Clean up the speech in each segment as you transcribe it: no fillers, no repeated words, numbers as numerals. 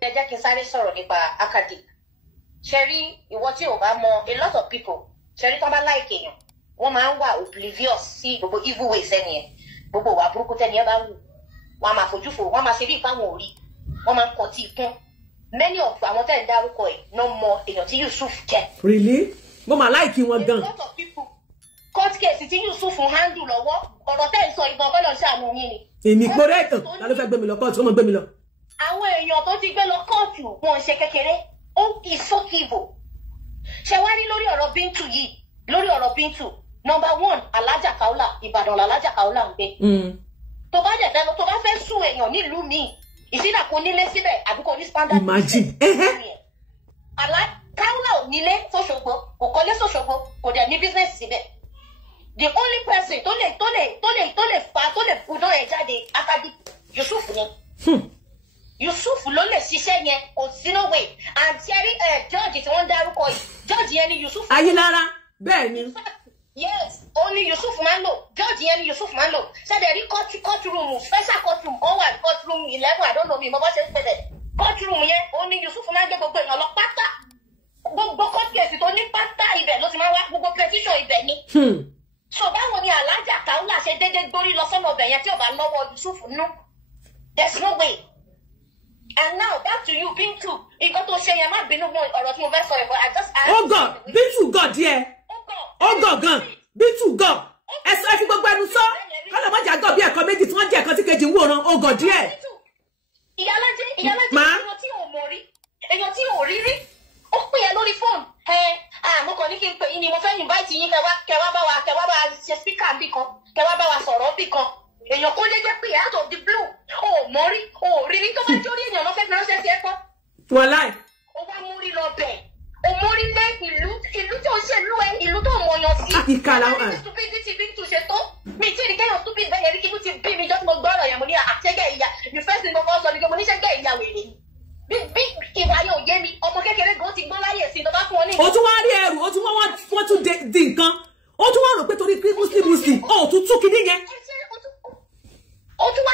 ẹ jẹ́ kí n sáré sọ̀rọ̀ nípa academic. Ṣẹ́rí ìwọ tí ò bá mọ a lot of people ṣẹ́rí tó bá like èèyàn wọ́n máa ń wà oblivious sí gbogbo evil ways ẹni yẹn gbogbo wà burúkú tẹ́ni ẹ bá wù wọ́n máa fojú fò wọ́n máa ṣe bí ìpáwọn òrí wọ́n máa ń kọ́ tí ikún many of àwọn tẹ́ ń dárúkọ ẹ̀ náà mọ èèyàn tí Yusuf jẹ́. Really? Mo máa like wọn gan. A lot of people court case tí Yusuf handle lọ́wọ́ ọ̀rọ̀ tẹ́ ń sọ ìbọn bọ́lọ̀ ṣàánú yín ni. Ìnìpọ̀rẹ́ ìtàn ta ló fẹ́ gbé mi lọ kóòtù ó mọ̀ gbé mi lọ. Àwọn èèyàn tó ti gbé lọ kóòtù wọn ṣe kékeré ó ìsókìbò ṣe wá ní lórí ọ̀rọ̀ Bíntù yìí lórí ọ̀rọ̀ Bíntù number one Alájà Kaola Ìbàdàn Alájà Kaola ń gbé. Tó bá dẹ̀ dáná tó bá fẹ́ sún èèyàn nílùú míì ìsìnà kò nílé síbẹ̀ àbí kò ní standard. Imagine. Kaola ò nílé sọ́ṣogbo kò kọ́lé sọ́ṣogbo kò dẹ̀ ní business síbẹ̀. The only person tó lè fa tó lè budọ́ ẹ̀ jáde akadi Yusuf ni. Yusuf ló lè ṣiṣẹ́ yẹn kò sí no way and Thierry George tí wọ́n dárúkọ yìí George yẹn ni Yusuf. Ayélára bẹ́ẹ̀ ni. Yes only Yusuf máa ń lò George yẹn ni Yusuf máa ń lò ṣẹ́dẹ̀ rí court room special court room kan wà court room 11 I don't know mi mo bá ṣe ń pẹ̀lẹ̀ court room yẹn only Yusuf máa ń gbé gbogbo èèyàn lọ pátá gbogbo court case tó ní pátá ibẹ̀ ló ti máa wá gbogbo petition ibẹ̀ ni. So báwo ni Alájà Kaola ṣe déédéé gbórí lọ sọ́nà ọbẹ̀ yẹn tí ò bá lọ́wọ́ Yusuf nú there's no way. And now back to you Bíntù nǹkan tó ṣe yẹn má bínú mọ́ ọ̀rọ̀ tí mo fẹ́ sọ ẹ̀ I just ask. Oh God Bíntù God díẹ̀. Oh God gan Bíntù God ẹ sọ ẹ fi gbogbo ẹnu sọ kọ́lọ̀ mọ́jà gọ̀ bí ẹ̀kọ́ méjì tí wọ́n jẹ́ ẹ̀kọ́ tí kejì ń wòran Oh God díẹ̀. Ìyálájé èèyàn tí ò mọ̀ rí èèyàn tí ò rí rí ó pè é lórí fóònù mo kàn ní kí n pè yín ni mo fẹ́ invite yín kẹwàá bá wa ṣe speaker bí kan kẹwàá bá wa sọ̀rọ̀ bí kan èèyàn kó dédé pè out of the blue ó mọ̀ rí ó rí rí tó bá jórí èèyàn lọ fẹ́ fi ránṣẹ́ sí ẹ̀kọ́. Wàláì. Ó wá mú rí lọ bẹ̀ ó mú rí lé ìlú tó ń ṣèlú ẹ ìlú tó mọ̀yàn sí. Ìkàlà wọn. Stupidity Bíntù ṣe tó mi tí ìdíkẹ́yàn stupid bẹ́ẹ̀ rí kí ló ti bí mi jọ́ tí mo gbọ́ ọ̀rọ̀ yẹn mo ní àtẹ́gẹ́ ìyá the first thing mo kọ́ sọ ni pé mo ní ṣẹ́gẹ́ ìyá wèrè bí ìwà yóò yé mi ọmọ kékeré gan ti gbọ́n láyè sí ìjọba fún wọn ní. O tún wá rí ẹrù o tún wọ́n tún di nǹkan o tún wá rò pé torí pé muslim o tún tún kí nìyẹn. O tún wá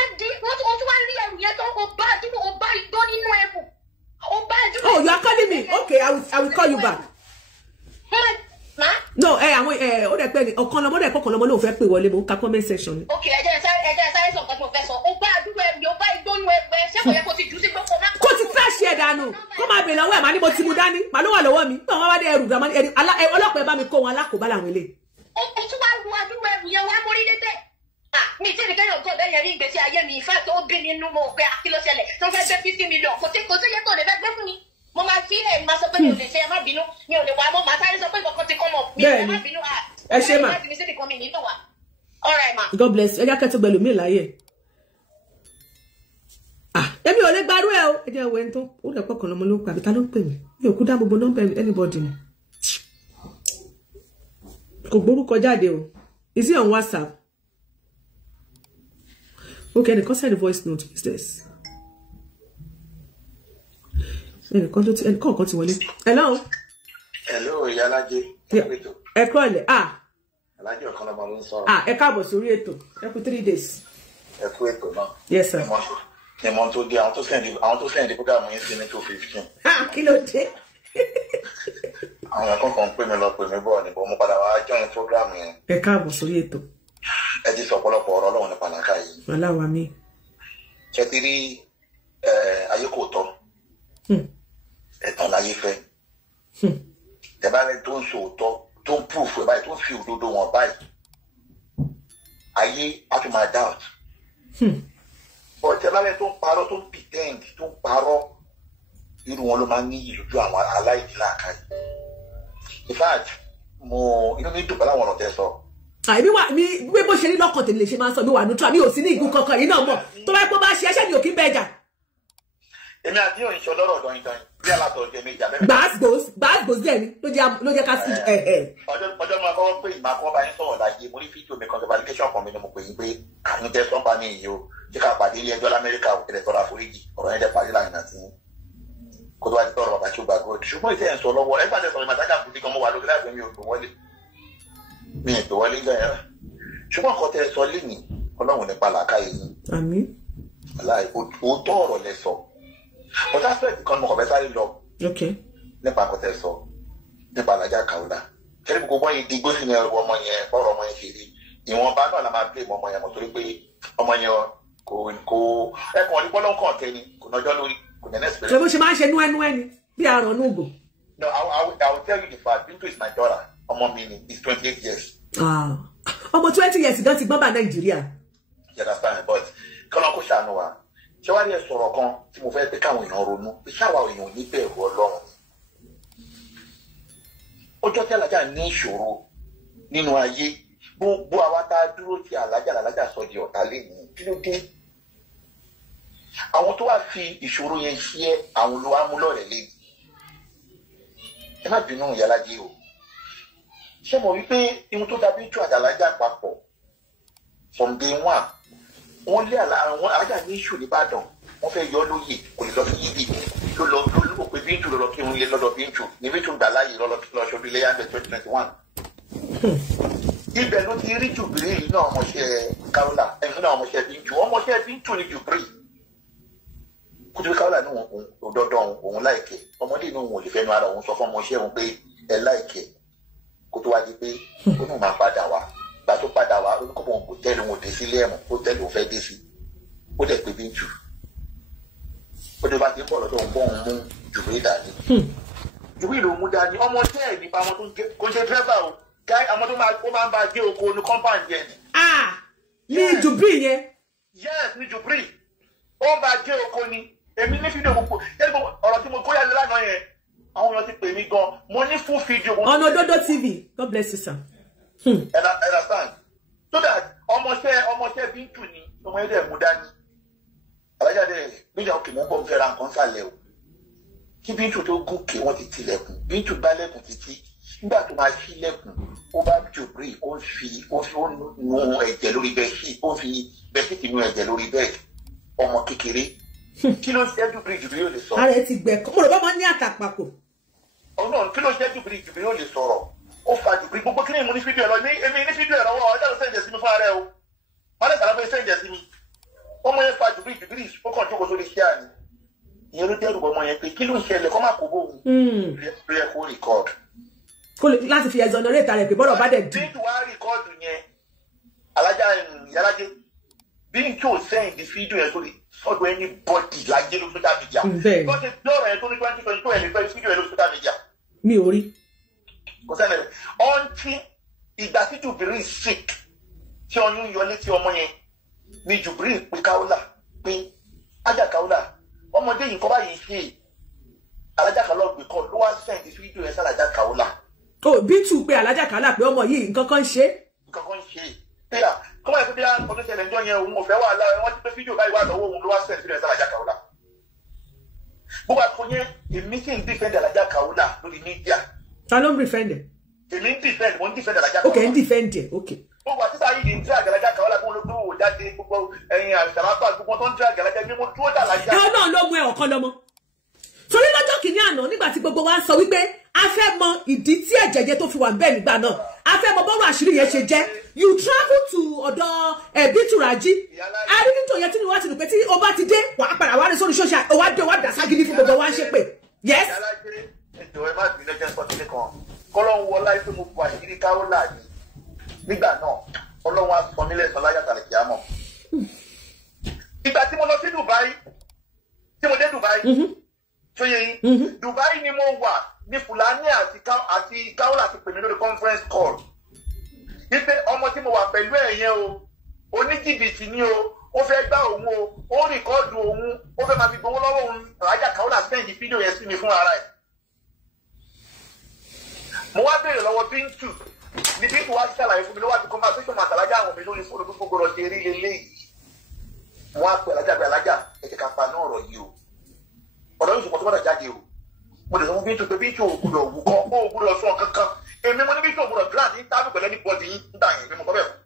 rí ẹrù yẹn tó o bá igbó nínú ẹrù o bá ẹdúró. Oh, you are calling me. Okay, I will call you back. No, àwọn ó dẹ̀ pé ọ̀kan lọ́mọ dẹ̀ kọ̀kan lọ́mọ ló fẹ́ pè wọlé mo ka comment section ni. Okay, ẹ jẹ́ sáré sọ nǹkan tí mo fẹ́ sọ. O bá ẹdúró ẹrù yẹn o bá igbó nínú ẹrù ẹ ṣé kò yẹ kó ti jù sí gbogbo náà. Kó ti trash ẹ̀ dànù kó máa bèèrè lọ́wọ́ ẹ̀ máa ní mo ti mu dání màá ló wà lọ́wọ́ mi nígbà wọn wá dé ẹrù gàmọ́ ọlọ́pàá ẹ bá mi kó wọn alákòóbá làwọn ilé. O tún wá lu adúrú ẹrù yẹn wá mórí dé bẹ́ẹ̀. Mi tí ní kẹ́yọ̀ gbọ́ bẹ́ẹ̀ yẹn ní ìgbésí ayé mi ìfẹ́ tó bí nínú mo pé akíló ṣẹlẹ̀ tó fẹ́ gbé 50 million kò sí yẹ tó lè fẹ́ gbé fún mi. Mo máa fi ẹ̀ máa sọ pé mi ò lè ṣe ẹ má bínú mi ò lè wá mọ́ màá sáré sọ pé ìkọ̀kan ti kọ́ mọ̀ mi ẹ má bínú ẹ ṣe mà. All right ma. God bless ẹ jẹ́ kẹ́tù gbẹ̀lú mi láyé. Èmi ò lè gbárù ẹ o ẹ jẹ́ ẹwẹ́ tó ó lè pọ̀ kànáà mo ló ń pàbí ta ló ń pè mí mi ò kú dá gbogbo nọ́mbà anybody ni kò gbórúkọ jáde o is it on WhatsApp? Okay, ẹnìkan send a voice note is this. Ẹnìkan ti wọlé. Hello. Hello, Ìyálájé. Ẹ kúrò lẹ̀. Alájẹ ọ̀kan lọ́mọ ló ń sọ̀rọ̀. Ẹ káàbọ̀ sórí ètò. Ẹ kú 3 days. Ẹ kú ètò náà. Yes sir. Ní mo tó dé àwọn tó sẹ́ndì program yín sí ní 2:15. Kí ló dé? Àwọn ẹ̀kọ́ kan pè mí lọ pè mí bọ̀ níbo mo padà wá join program yẹn. Ẹ káàbọ̀ sórí ètò. Ẹ ti sọ ọ̀pọ̀lọpọ̀ ọ̀rọ̀ Ọlọ́run nípa làákà yìí. Aláwa mi. Ṣé ti rí ayé kò tọ́? Ẹ̀tàn láyé fẹ́. Tẹ̀bálẹ̀ tó ń sòótọ́ tó ń proof ẹ̀ báyìí tó ń fi òdodo wọn báyìí. Ayé á tún máa doubt. But tẹ̀bálẹ̀ tó ń parọ́ tó ń pretend tó ń parọ́ irú wọn ló máa ń ní ìlújú àwọn aláìní làákà yìí. In fact, inú mi dùn pẹ̀lú àwọn ọ̀rọ̀ tẹ́ sọ. Àìbí wà mí bí bó ṣe rí lọ́kàn tèmi lè ṣe máa ń sọ mi wà neutral mi ò sí ní ìgún kankan yìí náà mọ̀ tó bá pọ́ bá ṣe ẹṣẹ́ mi ò kí ń bẹ̀jà. Èmi àti yóò ń ṣe ọlọ́rọ̀ dọ̀yìndọ̀yìn bí alátọ̀ jẹ méjì abẹ́rẹ́. Gbàgbós dẹ̀ ni ló jẹ́ ká sí ọjọ́ máa kọ́kọ́ pé ìmọ̀ akọ́ bá yín sọ̀rọ̀ láyé mo ní fídíò mi kan tó validation kan mi ni mo pè yín pé àrùn tẹ sọ́nba ní ìyó jẹ́ ká pàdé ilé ẹjọ́ l'Amẹ́ríkà òkèlè tọrọ àforíjì ọ̀rọ̀ yẹn dẹ̀ parí láàrin àti kó tó wá ti tọrọ bàbá tí ó gbà gòdì ṣùgbọ́n ìtẹ́ ẹ̀ ń sọ lọ́wọ́ ẹ gbàdé sọ̀rọ̀ ìmọ̀tájà kùdí kan mo wà lókè láti mi ò tó wọlé gan yẹn ṣùgbọ́n nǹkan tẹ́ ẹ sọ lénìí Ọlọ́run nípa làákàyè yín. Àmín. láì òótọ́ ọ̀rọ̀ lẹ sọ ọ̀tá aspect kan mo kàn fẹ́ sáré lọ nípa àkọ́tẹ́ sọ nípa Alájà Kaola kẹ́lẹ́ gbogbo wọn yìí digbó sí ní ọmọ yẹn bọ́ọ̀rọ̀ ọmọ yẹn ṣe rí ìwọ̀nba náà la máa blame ọmọ yẹn mọ̀ torí pé ọmọ yẹn kò ẹ̀kọ́ ní bọ́lọ́ǹkàn tẹ́ni kò nọjọ́ lórí kò ní ẹ̀sìn. ṣé bó ṣe máa ń ṣe nú ẹni bí àrùn nùgbò. No, I will tell you the fact. Bintu is my daughter. Ọmọ mi ni is 28 years. Ọmọ 20 years gan ti gbọ́n bá Nàìjíríà. You understand? But kọ́nà kó ṣàánú wa. Ṣé wàá rí ẹ sọ̀rọ̀ kan tí mo fẹ́ pé káwọn èèyàn ronú? Pé ṣáwa èèyàn ní bẹ̀rù Ọlọ́run. Ọjọ́ tí Alájà ní ìṣòro nínú ayé, gbogbo àwa tá a dúró ti Alájà sọ di ọ̀tá lẹ́yìn. Kí ló dé? Àwọn tó wá fi ìṣòro yẹn ṣe àwọn ló wá mú lọ́rẹ̀ lẹ́yìn. Ẹ má bínú Ìyálájé o. Ṣé mo wí pé ihun tó dàbí Bintu àti Alájà papọ̀ from day one wọ́n lé àwọn Alájà ní ìṣù nìbàdàn wọ́n fẹ́ yọ lóye kò lè lọ sí yídì ló lọ pé Bintu lọ kí wọ́n lé lọ́dọ̀ Bintu ní Bintu gbà láàyè lọ́sọdún ilé yàgbẹ́ 2021. Ibẹ̀ ló ti rí Jubril náà ọmọọṣẹ́ Kaola ẹ̀yìn náà ọmọọṣẹ́ Bintu ọmọọṣẹ́ Bintu ni Jubril. Kútu Kaola ní òdọ́dọ́ òun láìkẹ́ ọmọdé inú òun ò lè fẹ́nu ara òun sọ fún ọmọọṣẹ́ òun pé ẹ láìkẹ́ kó tó wá di pé ó nù máa padà wá gbà tó padà wá ó ní kó bọ̀ òun kò tẹ́lẹ̀ òun dé sílé ẹ̀mọ́ ó tẹ́lẹ̀ òun fẹ́ dé sí ó dẹ̀ pé Bintu ó dé bá ti ń bọ̀ lọ́dọ̀ òun bọ́ òun mú Jubril dání Jubril ló mú dání ọmọọṣẹ́ ẹ̀ nípa àwọn tó ń kó ṣe dírẹ́fà o gáì àwọn tó máa ń bá gé oko ní compound yẹn. ní Jubril yẹn. Yes ní Jubril ó ń bá gé oko ni èmi ní fídíò gbogbo ọ̀rọ̀ tí mo kó yálé lánàá yẹn àwọn èèyàn ti pè mí gan mo ní fún fídíò. ọ̀nà Òdodo TV God bless you sir. Understand so that ọmọọṣẹ́ Bintu ni ọmọ ẹ̀dẹ̀ mú dání Alájà dẹ̀ níjà òkè mọ́ bọ́ fẹ́ ra nǹkan sàlẹ̀ o kí Bintu tó gòkè wọ́n ti tilẹ̀kùn Bintu gbálẹ̀kùn títí nígbà tó máa ṣílẹ̀kùn ó bá Jubril ó nu ẹ̀jẹ̀ lórí bẹ́ẹ̀ṣì ó fi bẹ́ẹ̀ṣì nu ẹ̀jẹ̀ lórí bẹ́ẹ̀ ọmọ kékeré kí ló ṣe Jubril ò lè sọ̀rọ̀. ààrẹ ti gbẹ mo rò bá wọn ní àtàpàkò. ọ̀nà kí ló ṣe Jubril ò lè sọ̀rọ̀ ó fa Jubril gbogbo kí ni mo ní fídíò ẹ̀ lọ èmi ní fídíò ẹ̀ lọ́wọ́ ọjọ́ ló sẹ́ǹjẹ̀ sí mi fún ara ẹ o wọ́n lè sàlàfẹ́ sẹ́ǹjẹ̀ sí mi ọmọ yẹn fa Jubril ó kàn jókòó sórí iṣẹ́ àná ìyẹn ló dẹ́rù ọmọ yẹn pé kí ló ń ṣẹlẹ̀ kọ́ máa kó bóun ló yẹ kó rìkọ́ọ̀dù. láti fi exonerate rẹ̀ pé bọ́dọ̀ bá dẹ̀ dùn. Bintu wá rìkọ́ọ̀dù yẹn Alájà Ìyálájé Bintu ò sẹ́yìn di fídíò yẹn sórí ọdún ẹni bọ́dì láyé ló social media. Bẹ́ẹ̀ ṣe lọ́rọ̀ yẹn tó ní 2022 ẹ̀ lè fẹ́ fídíò yẹn ló social media. mi ò rí. kò sẹ́ni rẹ̀ ọ̀ntì ìgbà tí Jubril sick tí ọyún yọ létí ọmọ yẹn ni Jubril pé Kaola pé Alájà Kaola ọmọdé yìí kọ́ báyìí ṣe Alájà Kaola gbé kọ́ ló wá sẹ́yìn di fídíò yẹn sí Alájà Kaola. Bintu pé Alájà Kaola pé ọmọ yìí nǹkan kan ṣe. Péyà kọ́mọ̀ ẹ̀ pé bí ọdún ṣẹlẹ̀ ńjọ́ yẹn òun ò fẹ́ wà lára wọ́n ti pé fídíò báyìí wà lọ́wọ́ òun ló wá sẹ́ẹ̀ sílẹ̀ sí Alájà Kaola. Gbogbo àkókò yẹn èmi sì ń dìfẹ́ndì Alájà Kaola lórí mídíà. Ta ló ń dìfẹ́ndì? Èmi ń dìfẹ́ndì mo ń dìfẹ́ndì Alájà Kaola. Ok ń dìfẹ́ndì ok. Gbogbo àtúntà yìí ń tíráàgì Alájà Kaola kó ló tó wò jáde gbogbo ẹ̀yìn àṣàlápà gbogbo tó ń tíráàgì Alájà bí mo dúró dà Alájà. ẹ náà ló mú ẹ ọ̀kan lọ́mọ. Torí lọ́jọ́ kìíní àná nígbà tí gbogbo wa ń sọ wípé a fẹ́ mọ ìdí tí ẹ̀jẹ̀ yẹn tó fi wà ń bẹ́ẹ̀ nígbà náà a fẹ́ mọ bọ́rọ̀ àṣírí yẹn ṣe jẹ́ you travel to ọ̀dọ̀ Bintu Raji arídìtò yẹn tí ni wọ́n ti dùn pé tí o bá ti dé wà á padà wá rí sórí ṣọ́ṣà o wá dé o wá dà ságídí fún gbogbo wa ń ṣe pé yes. ẹjọ ẹ má bínú ẹjẹ sọtìlẹ kan kọlọ́run wọlá pé mo bu àṣírí Kaola ni nígbà náà Ọlọ́run á sọ nílẹ̀ sọ láyà tàlẹ̀ kìá mọ̀. ìgbà tí mo lọ sí Dubai tí mo dé Dubai tó yẹ yín Dubai ni mo wà ní Fulani àti Kaola ti pè mí lórí conference call wípé ọmọ tí mo wà pẹ̀lú ẹ̀ yẹn o oníjìbìtì ni o ó fẹ́ gbá òun o ó rìkọ́ọ̀dù òun ó fẹ́ máa fi gbowó lọ́wọ́ òun Alájà Kaola sẹ́yìn fídíò yẹn sí mi fún ara ẹ̀. mo wá béèrè lọ́wọ́ Bintu ní Bintu wá ṣàlàyé fún mi lọ́wọ́ àti conversation àtàlájà àwọn mi lórí fóònù gbogbo lọ ṣe rí eléyìí. mo wá pè Alájà ẹ jẹ́ ká pa náà ọ̀rọ̀ yìí o ọ̀rọ̀ yìí ṣùgbọ́n tó bọ́dọ̀ jáde o mo lè sọ fún Bintu pé Bintu ò gbúdọ̀ wù kọ́ ó gbúdọ̀ sọ kankan èmi mo ní Bintu ò gbúdọ̀ gíláàsì ń tábù pẹ̀lú ẹni bọ́ọ̀dì yín nígbà yẹn pé mo kọ́ bẹ́ẹ̀ fún.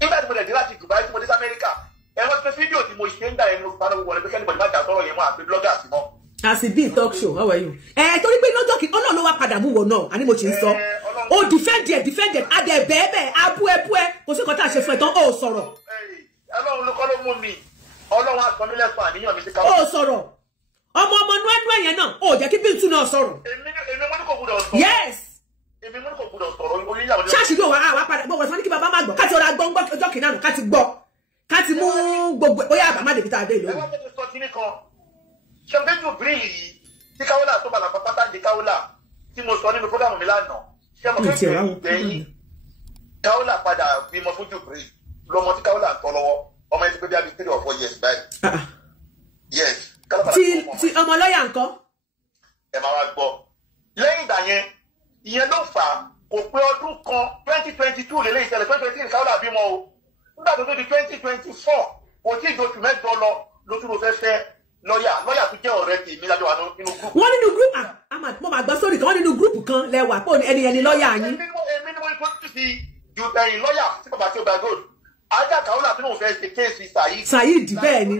nígbà tí mo lè dé láti Dubai tí mo dé sí Amẹ́ríkà ẹ̀rọ ti pé fídíò tí mo ṣe ń gbà yẹn mo fana wọlé pé kẹ́ni bọ̀dì má jà sọ̀rọ̀ yẹn mọ́ àfi blogger sí mọ́. as it be talk show how are you. torí pé lọ́jọ́ kí ọlọ́run ló wá padà mú wọ náà àní mo ti ń sọ ó defended adẹ bẹ́ẹ̀ abú ẹ kò sí nǹkan tá a ṣe fún ẹ tán ó sọ̀rọ̀. Ọlọ́run ló kọ́ ló mú mi ọlọ́run àtọ́mí lẹ́sùn àníyàn mi sí káwọ́. ó sọ̀rọ̀ ọmọ nú ẹnu ẹ̀yẹn náà ó jẹ́ kí Bíntù náà sọ̀rọ̀. èmi mo ní kò gbúdọ̀ sọ̀rọ̀. yes. èmi mo ní kò gbúdọ̀ sọ̀rọ̀ oníyàwó. ṣáàṣì ló wà padà gbọ́ wọ́n ní kí bàbá má gbọ́ káti ọ̀rọ̀ agbọ́ngbọ́ ọjọ́ kìnnà nù káti gbọ́ káti mú gbogbo bóyá àbá má débi tá a dé ìlú. ẹ wá fẹ́ sọ kíní kan ṣe fẹ́ ju bíríìlì yìí tí káwọ́là tó balà pátá di káwọ́là tí mo sọ nínú fúgàmù mi lánàá ṣé mo fẹ́ gbẹ̀yìn káwọ́là padà bímọ fún ju bíríìlì lọmọ tí káwọ́là ń tọ́ lọ́wọ́ ọmọ yẹn ti pé bí i 3 or 4 years báyìí. yes. ti ọmọ lọ́ọ̀yà nǹkan. ẹ máa wá gbọ́ lẹ́yìn ìgbà yẹn ìyẹn ló fà á kò pé ọdún kan 2022 lélẹ́yìn ìṣẹ̀lẹ̀ 2023 káwọ́là bímọ o nígbà tó tó di 2024 kò tí ì doṣù mẹ́jọ lọ lóṣù ló fẹ́ fẹ́ lọ́ọ̀yà tó jẹ́ ọ̀rẹ́ tèmi lájọ wà nínú group. wọ́n nínú group mo máa gbọ́ sórí kan wọ́n nínú group kan lẹ́wà pé ẹni lọ́ọ̀yà yín. èmi ni mo ní kó sí ju ẹ̀yìn lọ́ọ̀yà sí bàbá tí ó gba gold ajá káwọ́là tí wọ́n fẹ́ ṣe kéèsì Saheed bẹ́ẹ̀ ni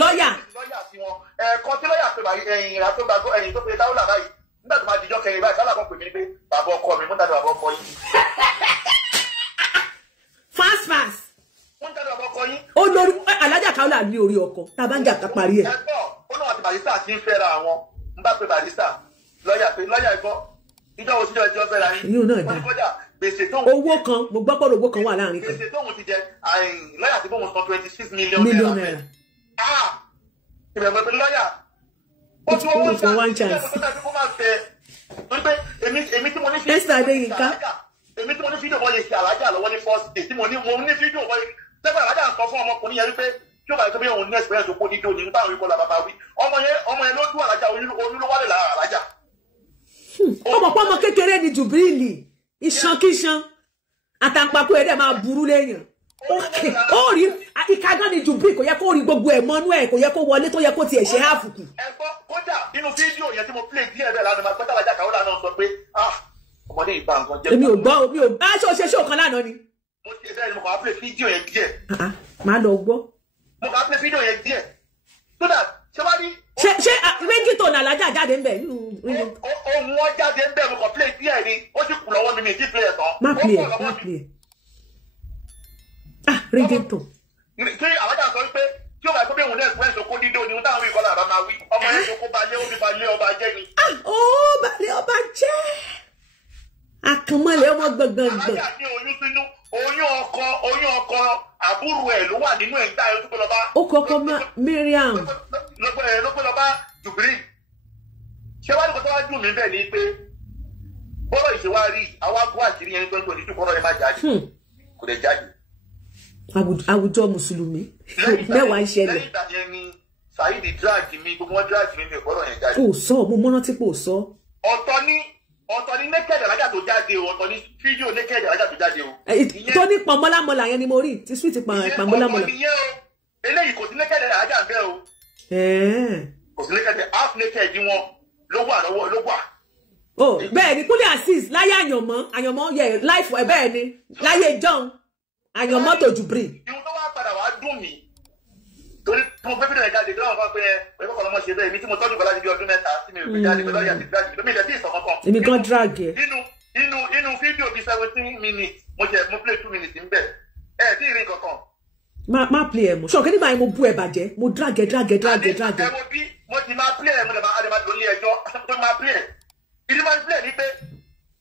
lọ́ọ̀yà. lọ́ọ̀yà sí wọn ẹ̀ẹ̀kan tí lọ́ọ̀yà pé ẹ̀yìn ìrà tó gba ẹ̀yìn tó pe káwọ́là báyìí nígbà tó máa dijọ́ kẹrin báyìí káwọ́là kan pè mí ní pé bàbá ọkọ mi mú dáadáa bàbá ọkọ yìí. fast. mú dáadáa bàbá ọkọ yìí. ó lórí alájà káwọ́là ní orí ọkọ tá a bá ń jà ká parí ẹ̀. ẹ̀gbọ́n ó náà àti Barrister ti ń fẹ́ra àwọn ń bá pe Barrister lọ́ọ̀yà ẹ̀gbọ́n ìjọ wo síjọ ẹjọ́ fẹ́ra yín. yóò náà dá owó kan mo gbọ́ pọ̀ owó kan wà láàrin kan. gbèsè tóun ti jẹ lọ́ọ̀yà tí bóun san 26 million naira. ìbẹ̀rẹ̀ pẹ̀lú lọ́ọ̀yà ó tún owó for one chance. èmi tí mo ní Esther Adéyínká. èmi tí mo ní fídíò wọ́n lè ṣe àlájà lọ́wọ́ ní first day tí mo ní fídíò wọ́n tẹ́gbà àlájà ń sọ fún ọmọkùnrin yẹn wípé tí ó bá yẹ tó bí òun ní experience tó kó dídó ní báwọn ikọ̀ làbàbà wí ọmọ yẹn ló dún àlájà oyún ló wálé lára àlájà. ọmọ pọ́ ọmọ kékeré ni Jùbírílì ìṣankíṣan àtàǹpàkò ẹ̀rẹ́ máa burú léèyàn ó rí ìkágán ni Jùbírí kò yẹ kó rí gbogbo ẹ̀ mọ́nú ẹ̀ kò yẹ kó wọlé tó yẹ kó tiẹ̀ ṣe háàfùkù. ẹ̀gbọ́n kódà nínú fídíò yẹn tí mo play díẹ̀ bẹ́ẹ̀ lánàá máa gbọ́dọ̀ àlájà káwọ́lá náà sọ pé ọmọdé ìbá nǹkan jẹ́. èmi ò gbọ́ aṣọ ṣe ṣó kan lánàá ni. mo ṣe bẹ́ẹ̀ ni mo kàn á play fídíò yẹn díẹ̀. máa lọ gbọ́. mo kàn á play fídíò yẹn díẹ̀ so that ṣé wá rí. ṣé rẹ́gítò ní alájà jáde ń bẹ̀ nínú. ohun wọn jáde ń bẹ̀ mo kàn play díẹ̀ ni ó sì kù lọ́wọ́ mi ti play ẹ̀ tán. má play rẹ́gítò. kí àwájà sọ pé tí ó bá gbé òun náà ẹ̀sùn kó dídó ni táwọn wí kọ́lá àbá máa wí ọmọ yẹn tó kó balẹ̀ ó fi balẹ̀ ọba jẹ́ ni. ó balẹ̀ ọba jẹ́ àkànmọ́lẹ̀ ọmọ gbọ̀ngbọ̀ngbọ̀n. àwájà ní oyún sínú oyún ọkọ àbúrò ẹ̀ ló wà nínú ẹ̀ ń dá ẹ̀ tó pé lọ́ba. ó kọ́kọ́ Mariam. ló pé lọ́ba Jùbírí. ṣé wàá nìkan tó wá dùn mí bẹ́ẹ̀ ni pé bọ́lá ìṣèwárí àwa gbọ́ àṣírí yẹn ní 2022 kọ́nà ẹ̀ má jáde kò dẹ̀ jáde. àwùjọ mùsùlùmí mẹ́wàá ń ṣẹlẹ̀. lẹ́yìn ìgbà yẹn ni Saheed drag mi gbogbo wọn drag mi ìkọ́nà yẹn jáde. kò sọ mo mọ́ná tí kò sọ. ọ̀tọ̀ ni naked alájà tó jáde o ọ̀tọ̀ ni fídíò naked alájà tó jáde o. tó ní pọ̀nmọ́lámọ́lá yẹn ni mo rí tí sweet pọ̀nmọ́lámọ́lá. ọ̀tọ̀ nìyẹn o eléyìí kò sí naked alájà ń bẹ́ o. kò sí naked half naked wọn ló wà. bẹ́ẹ̀ ni Kúnlé Azeez láyé àyànmọ́ yẹ life ẹ̀ bẹ́ẹ̀ ni láyé John àyànmọ́ tó Jùbírí. ìwọ tó wá padà wá dùn mí torí mo gbé fídíò yẹn jáde lọ́wọ́ fún pé ẹ kọ́kọ́ lọ́mọ ṣe bẹ́ẹ̀ mi tí mo tọ́jú bọ́lá níbi ọdún mẹ́ta tí mi ò fi jáde pẹ̀lú àyàtì drag lómi ìdẹ́tí ìsọ̀ kankan. èmi gan drag ẹ. inú fídíò bíi 17 minutes mo play 2 minutes níbẹ̀ tí ì rí kankan. má play ẹ mọ ṣọkẹ́ nígbà yẹn mo bú ẹ bàjẹ́ mo drag ẹ. ẹ wo bí mo ti máa play ẹ mo lè máa lò ní ẹjọ́ tó máa play ẹ ìdí máa play ní pé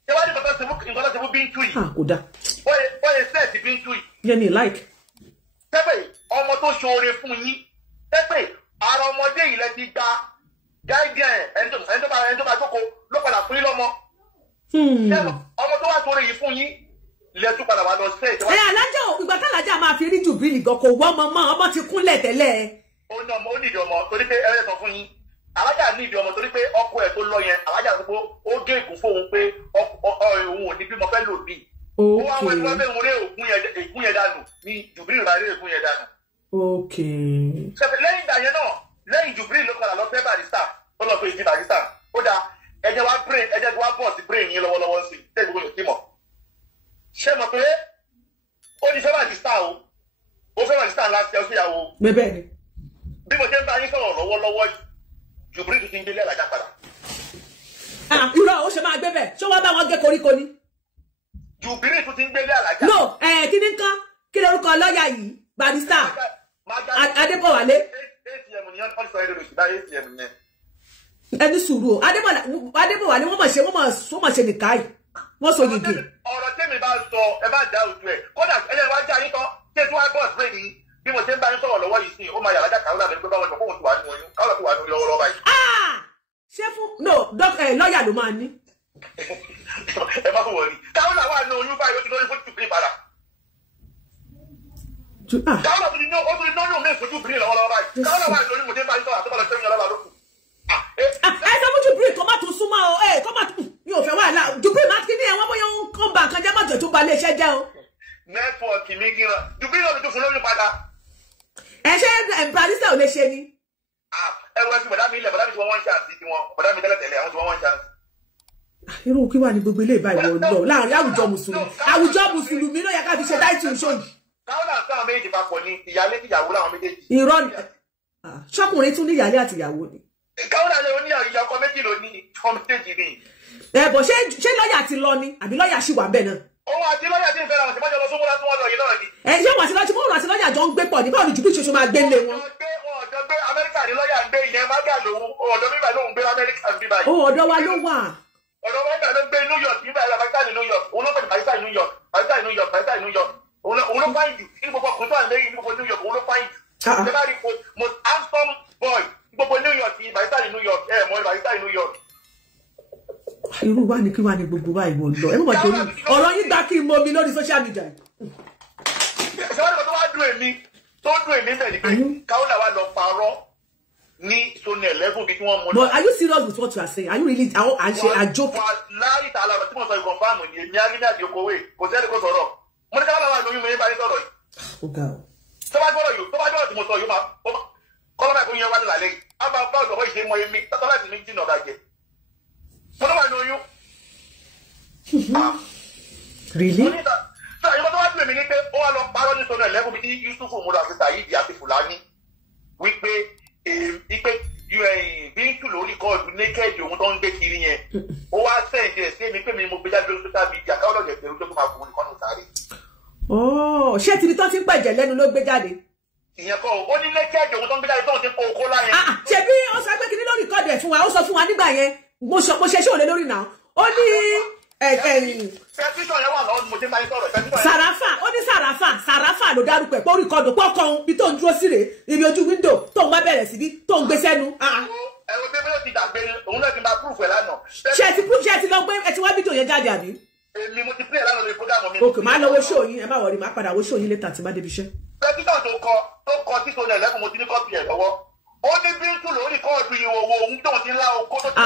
ṣé wàá ní nǹkan tó ṣe fún Bíntù yìí. kò dáa. wọ́n yẹ sẹ́ẹ̀tì Bíntù yìí. yẹn mi like. tẹ́pẹ̀ ọmọ tó ṣoore fún yín tẹ́pẹ̀ ara ọmọdé yìí lẹ ti gba gáídíà ẹni tó bá jókòó ló padà fún yín lọ́mọ. ọmọ tó wà ṣoore yìí fún yín lẹ tún padà wà lọ sẹ́ẹ̀tì. alájà ìgbà tálájà máa fi rí Jùbírí gan kò wọ́ ọmọ ti kúnlẹ̀ tẹ́lẹ̀. ó nídìí ọmọ torí pé ẹ sọ fún yín alájà ní ìdí ọmọ torí pé ọkọ ẹ tó lọ yẹn alájà sọ pé ó gé ègún fóun pé òun ò ní bímọ fẹ́ lò bí. ó wá wọ́n tí wọ́n bẹ̀ ń ré ègún yẹn dànù ní Jùbírí rà ré ègún yẹn dànù. lẹ́yìn ìgbà yẹn náà lẹ́yìn Jùbírí ló padà lọ fẹ́ Barrister ó lọ fẹ́ ìdí Barrister ó dáa ẹ̀jẹ̀ wá bọ̀ sí brain yín lọ́wọ́lọ́wọ́ sí tẹ́lẹ̀ gbogbo yòókì mọ̀. ṣé mọ̀ pé ó ní fẹ́ Barrister o ó fẹ́ Barrister ńlá sí ọ̀ṣìyàwó. bẹ́ẹ̀ ni. bí mo ṣe ń bá yín sọ̀rọ̀ lọ́wọ́lọ́wọ́ Jùbírí tuntun gbélé alájà padà. irọ́ ó ṣe máa gbé bẹ́ẹ̀ ṣé wọ́n bá wọn gé koríko ni. Jùbírí tuntun gbélé alájà. no kí ni nǹkan kí lorúkọ lọ́ọ̀yà yìí Barrister Adébọ̀wálé. ATM ni wọ́n sọ èdè òṣìbá ATM yẹn. Ẹni sùúrù o, Adébọ̀wálé wọ́n mọ̀ ṣe nìkan yìí. Wọ́n sọ gègé. Ọ̀rọ̀ tèmi bá sọ ẹ bá dá òtún ẹ̀. Kódà ẹlẹ́ni wá já yín tán, ṣé tí wọ́n bọ̀ sí ní bí mo ṣe ń bá yín sọ̀rọ̀ lọ́wọ́ yìí sí, ó máa yàrá já kàwé lábẹ́ pé báwọn ìgbà kóhun ti wà nínú oyún, káwọn ti wà nínú lọ́wọ́lọ́wọ́ báyìí. Ṣé fún no lọ́ọ̀yà ló máa ní. Ẹ má wọ̀ ni. Káwọn náà wà nínú oyún báyìí ó ti lórí fún tùbírí padà. Káwọn náà ti ní oyún mi fún tùbírí lọ́wọ́lọ́wọ́ báyìí. Káwọn náà wà nínú oyún mo ṣe ń bá yín sọ̀rọ̀ àtọ́bọ̀lọ́ ṣẹ́ mi lọ́wọ́ lókù. Ẹ sọ fún Jubril kó má tún súnmọ́ o, kó má tún mi ò fẹ́ wà láà Jubril má kí ni ẹ̀wọ̀n bóyá ń kọ́ bá nǹkan jẹ́ má jẹ́ tó ba iléeṣẹ́ jẹ́ o. Nẹ́tíwọ̀kì mi kí wọn Jubril náà ló tún fún lóyún padà. Ẹ ṣe ẹ̀mbrandísẹ̀ ò lè ṣe ni. Ẹ wọ́n ti bọ̀dá mi ilẹ̀ bọ̀dá mi tí wọ́n ṣáàtì tí wọ́n bọ̀dá mi tẹ́lẹ̀ àwọn tí wọ́n ṣáàtì. Irú kí wà ní gbogbo ilé ìbáyìí wọ̀ lọ láàrin àwùjọ mùsùlùmí ló yẹ ká fi ṣe táìtì ìṣòyì. Káwọn náà sáwọn méjì papọ̀ ní ìyálé tíyàwó láwọn méjèèjì. Irọ́ ni ṣọ́kùnrin tún ní ìyálé àti ìyàwó ni. Káwọn náà lè ní ìyá ọkọ méjì ló ní ọmọ méjèèjì ni. Bọ̀ ṣé lọ́ọ̀yà ti lọ ni àbí lọ́ọ̀yà ṣì wà bẹ́ẹ̀ náà? Òun àti lọ́ọ̀yà tí ń fẹ́ràn àti májọ lọ sówó láti wọ́n lọ yìí náà ni. Ṣé wà sí lọ́ọ̀yà bóun àti lọ́ọ̀yà jọ ń gbé pọ̀ ní báwo ni Jubril ṣoṣo máa gbé lé wọn? Ọ̀dọ́ gbé Amẹ́ríkà ní lọ́ọ̀yà ń gbé ìyẹn mágà lòun ọ̀dọ́ bíbá lòun gbé Amẹ́ríkà ń bíbá yìí. Ọ̀dọ̀ wa ló wà. Ọ̀dọ́ wa ló gbé New York bíbá yìí Barrister ní New York òun ló pẹ̀lú Barrister ní New York Barrister ní New York Barrister ní New York òun ló fáyìn jù ní gbogbo ọkùnrin tó wà lẹ́yìn ní gbogbo New York òun ló fáyìn jù. Ṣé bá rí most handsome boy gbogbo New York yìí Barrister ní New York mọ́ Barrister ní New York. Irú wa ni kí wà ní gbogbo wa ìwọ lọ ẹ mọ̀ torí ọ̀rọ̀ yín gbà kí n mọ mi lórí social media. Ṣé wọ́n ní tó wá dùn èmi bẹ́ẹ̀ ni pé káwọn náà wá lọ parọ́ ní Sony 11 bí tí wọ́n mú. But are you serious with what you are saying? Are you really joking? Láyé tá a lọ tí mo sọ ìkọ̀nfàmù ni èmi á rí ní àdìokòwé kò sẹ́ni kò sọ̀rọ̀ mo ní káwọn náà wá lóyún mi ní bá ní sọ̀rọ̀ yìí. Tó bá gbọ́dọ̀ tí mo sọ yóò máa kọ́lọ́mà ìkóyún yẹn wá nílà lẹ́yìn á bá ọ̀dọ̀ ìṣe mọ èmi tọ́tọ́ láti ní jìnnà ọ̀dà jẹ. Mo ní wà lóyún. Really? Sọ ìwọ́n tó wá sílẹ̀ mi ní pé ó wá lọ parọ́ ní Sony 11 bí tí Yusufu Muda àti Saheed àti Fulani wípé Bíntù lórí kọ́ọ̀dù naked ohun tó ń gbé kiri yẹn ó wá sẹ́ǹdì ẹ̀ sí èmi pé mi mo gbé jáde lórí social media káwọn lọ́dẹ̀ pẹ̀lú tó máa fún un nìkan nù sáré. Ṣé tìbí tó ti ń pẹ̀jẹ̀ lẹ́nu ló gbé jáde? Ìyẹn kọ́ ó ní naked ohun tó ń gbé jáde tóun ti kó okó láyẹn. Ṣé bí ó sọ pé kí ní lórí kọ́ọ̀dù ẹ̀ fún wa ó sọ fún wa nígbà yẹn mo ṣe ṣé òlé lórí náà ó ní Sàràfà ló dárúkọ ẹ̀ pé ó rí kọ́ọ̀dù pọ́kàn bí tó ń dúró sí rè ibi ojú wíńdò tó ń bá bẹ̀rẹ̀ síbí tó ń gbé sẹ́nu. Ẹ̀rọ pé ó ti dàgbé òun náà ti máa proof ẹ̀ lánàá. Ṣé ẹ ti lọ gbé ẹ ti wá fídíò yẹn jáde àbí? Èmi mo ti play lánàá lórí program mi. Ok, máa lọ wo show yín ẹ má wọrí máa padà wo show yín later tí má débi iṣẹ́. Pẹ́kítọ̀ tó kọ tí Sony 11 mo ti ní kọ́pì ẹ̀ lọ́wọ́. Ó ní Bíntù lórí kọ́ọ̀dù ìwòwò ohun tóun ti ń lá oko tó ti